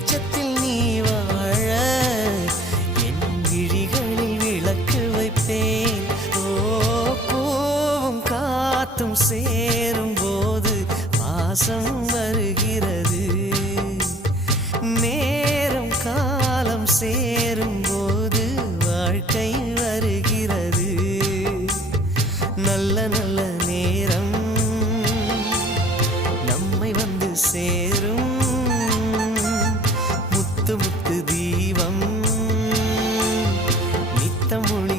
வெளிச்சத்தில் நீ வாழ என் விழிகளில் விளக்கு வைப்பேன். ஓ பூவும் காத்தும் சேரும் போது வாசம் வருகிறது. நேரம் காலம் சேரும் போது வாழ்க்கை வருகிறது. நல்ல நல்ல நேரம் நம்மை வந்து சே தமுழ்